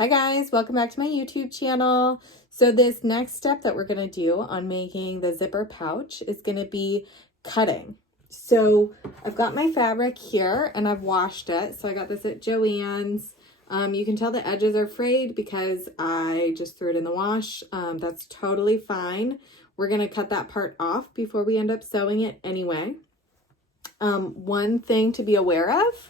Hi guys, welcome back to my YouTube channel. So this next step that we're going to do on making the zipper pouch is going to be cutting. So I've got my fabric here and I've washed it. So I got this at Joann's. You can tell the edges are frayed because I just threw it in the wash. That's totally fine. We're going to cut that part off before we end up sewing it anyway. One thing to be aware of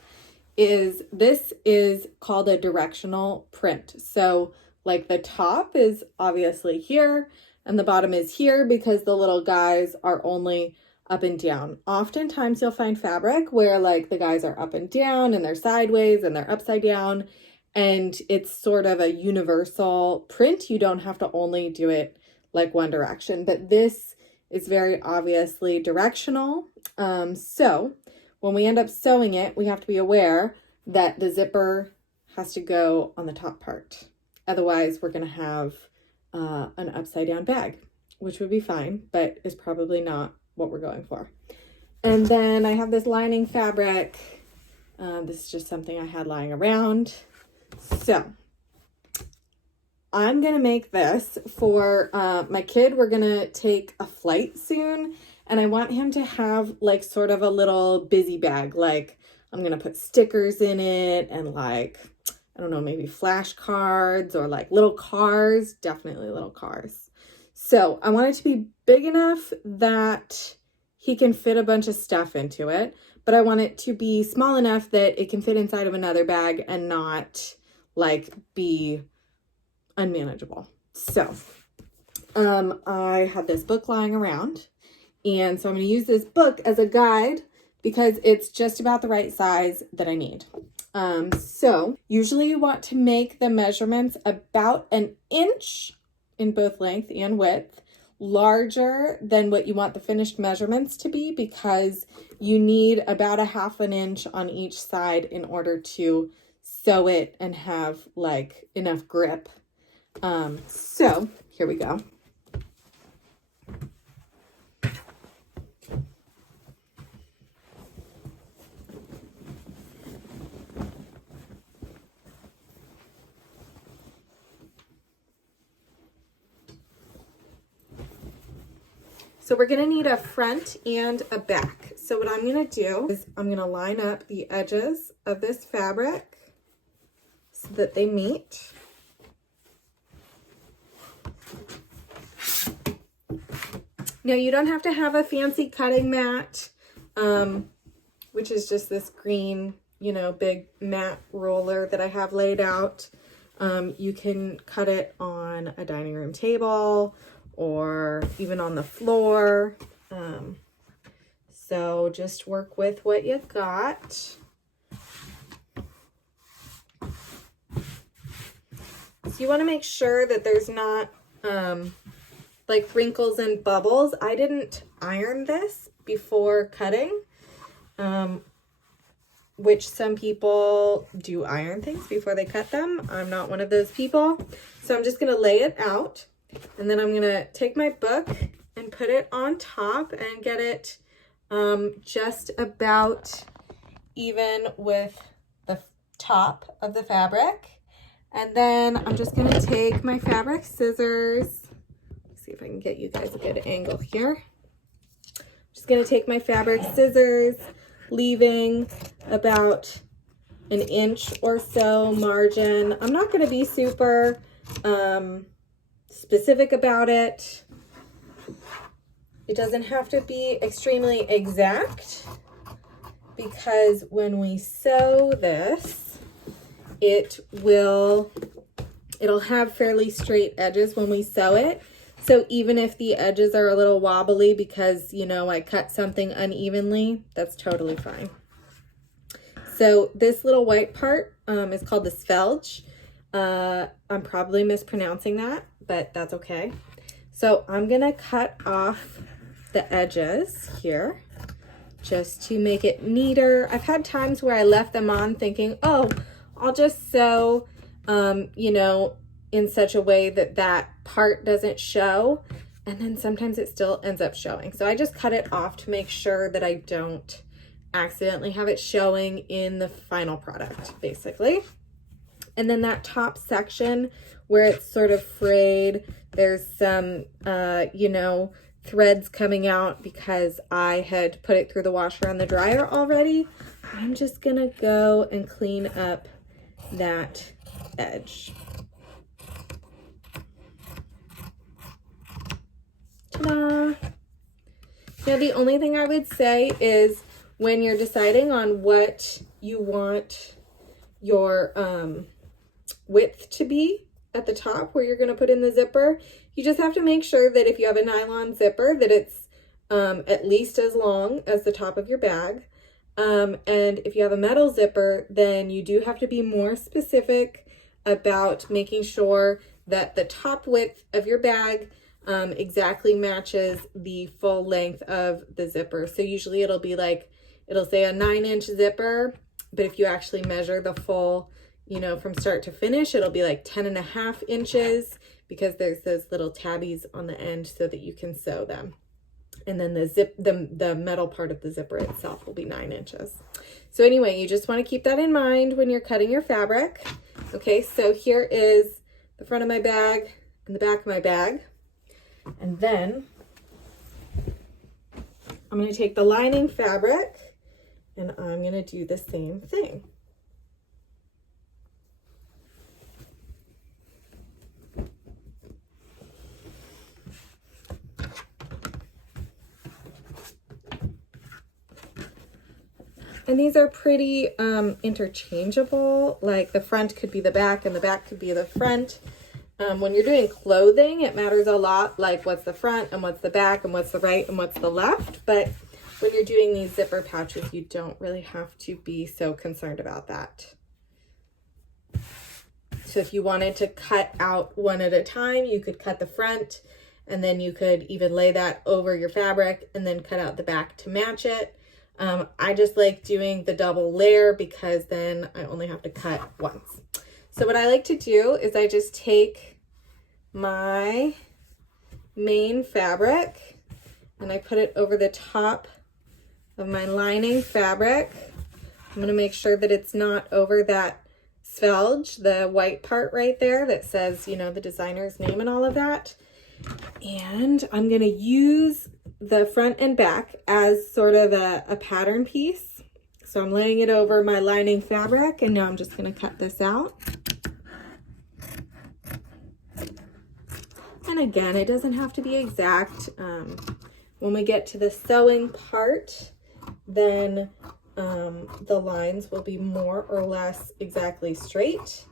is this is called a directional print. So like the top is obviously here and the bottom is here because the little guys are only up and down. Oftentimes you'll find fabric where like the guys are up and down and they're sideways and they're upside down, and it's sort of a universal print. You don't have to only do it like one direction, but this is very obviously directional. So when we end up sewing it, we have to be aware that the zipper has to go on the top part. Otherwise, we're going to have an upside down bag, which would be fine, but is probably not what we're going for. And then I have this lining fabric. This is just something I had lying around. So I'm going to make this for my kid. We're going to take a flight soon. And I want him to have like sort of a little busy bag. Like I'm going to put stickers in it and like, I don't know, maybe flashcards or like little cars, definitely little cars. So I want it to be big enough that he can fit a bunch of stuff into it, but I want it to be small enough that it can fit inside of another bag and not like be unmanageable. So I had this book lying around. And so I'm going to use this book as a guide because it's just about the right size that I need. So usually you want to make the measurements about an inch in both length and width larger than what you want the finished measurements to be, because you need about a half an inch on each side in order to sew it and have like enough grip. So here we go. So we're going to need a front and a back. So what I'm going to do is I'm going to line up the edges of this fabric so that they meet. Now you don't have to have a fancy cutting mat, which is just this green, big mat roller that I have laid out. You can cut it on a dining room table or even on the floor. So just work with what you got. So you want to make sure that there's not like wrinkles and bubbles. I didn't iron this before cutting, which some people do iron things before they cut them. I'm not one of those people. So I'm just going to lay it out. And then I'm going to take my book and put it on top and get it just about even with the top of the fabric. And then I'm just going to take my fabric scissors. Let's see if I can get you guys a good angle here. I'm just going to take my fabric scissors, leaving about an inch or so margin. I'm not going to be super specific about it. It doesn't have to be extremely exact because when we sew this, it'll have fairly straight edges when we sew it. So even if the edges are a little wobbly because, I cut something unevenly, that's totally fine. So this little white part is called the svelge. I'm probably mispronouncing that, but that's okay. So I'm going to cut off the edges here just to make it neater. I've had times where I left them on thinking, oh, I'll just sew, in such a way that that part doesn't show. And then sometimes it still ends up showing. So I just cut it off to make sure that I don't accidentally have it showing in the final product, basically. And then that top section where it's sort of frayed, there's some, you know, threads coming out because I had put it through the washer and the dryer already. I'm just gonna go and clean up that edge. Ta-da! Now the only thing I would say is when you're deciding on what you want your width to be at the top where you're going to put in the zipper, you just have to make sure that if you have a nylon zipper that it's at least as long as the top of your bag. And if you have a metal zipper, then you do have to be more specific about making sure that the top width of your bag exactly matches the full length of the zipper. So usually it'll be like, it'll say a 9-inch zipper, but if you actually measure the full, you know, from start to finish, it'll be like 10.5 inches because there's those little tabbies on the end so that you can sew them. And then the metal part of the zipper itself will be 9 inches. So anyway, you just want to keep that in mind when you're cutting your fabric. Okay, so here is the front of my bag and the back of my bag. And then I'm going to take the lining fabric and I'm going to do the same thing. And these are pretty interchangeable. Like the front could be the back and the back could be the front. When you're doing clothing, it matters a lot, like what's the front and what's the back and what's the right and what's the left. But when you're doing these zipper pouches, you don't really have to be so concerned about that. So if you wanted to cut out one at a time, you could cut the front and then you could even lay that over your fabric and then cut out the back to match it. I just like doing the double layer because then I only have to cut once. So what I like to do is I just take my main fabric and I put it over the top of my lining fabric. I'm going to make sure that it's not over that svelge, the white part right there that says, you know, the designer's name and all of that. And I'm going to use the front and back as sort of a pattern piece. So I'm laying it over my lining fabric and now I'm just going to cut this out. And again, it doesn't have to be exact. When we get to the sewing part, then the lines will be more or less exactly straight.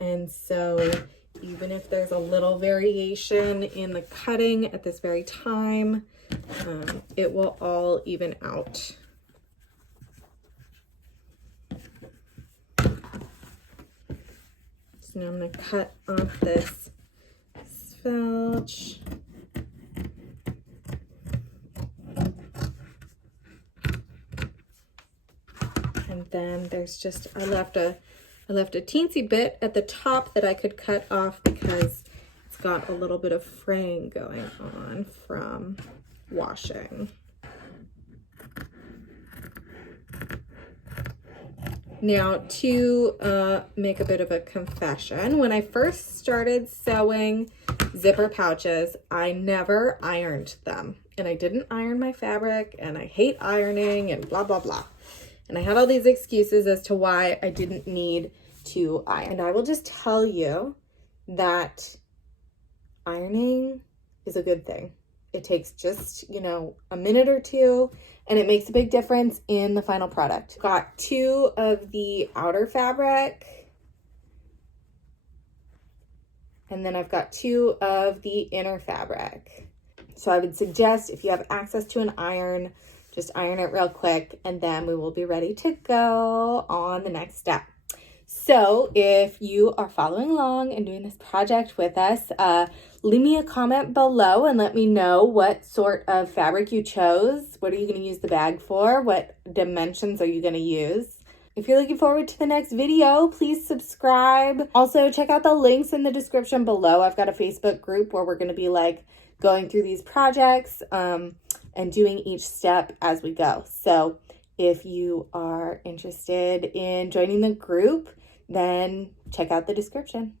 And so even if there's a little variation in the cutting at this very time, it will all even out. So now I'm going to cut off this svelge. And then there's just, I left a teensy bit at the top that I could cut off because it's got a little bit of fraying going on from washing. Now to make a bit of a confession, when I first started sewing zipper pouches, I never ironed them. And I didn't iron my fabric and I hate ironing and blah, blah, blah. And I had all these excuses as to why I didn't need to iron. And I will just tell you that ironing is a good thing. It takes just, you know, a minute or two, and it makes a big difference in the final product. Got 2 of the outer fabric, and then I've got 2 of the inner fabric. So I would suggest if you have access to an iron, just iron it real quick, and then we will be ready to go on the next step. So if you are following along and doing this project with us, leave me a comment below and let me know what sort of fabric you chose. What are you going to use the bag for? What dimensions are you going to use? If you're looking forward to the next video, please subscribe. Also, check out the links in the description below. I've got a Facebook group where we're going to be like going through these projects and doing each step as we go. So if you are interested in joining the group, then check out the description.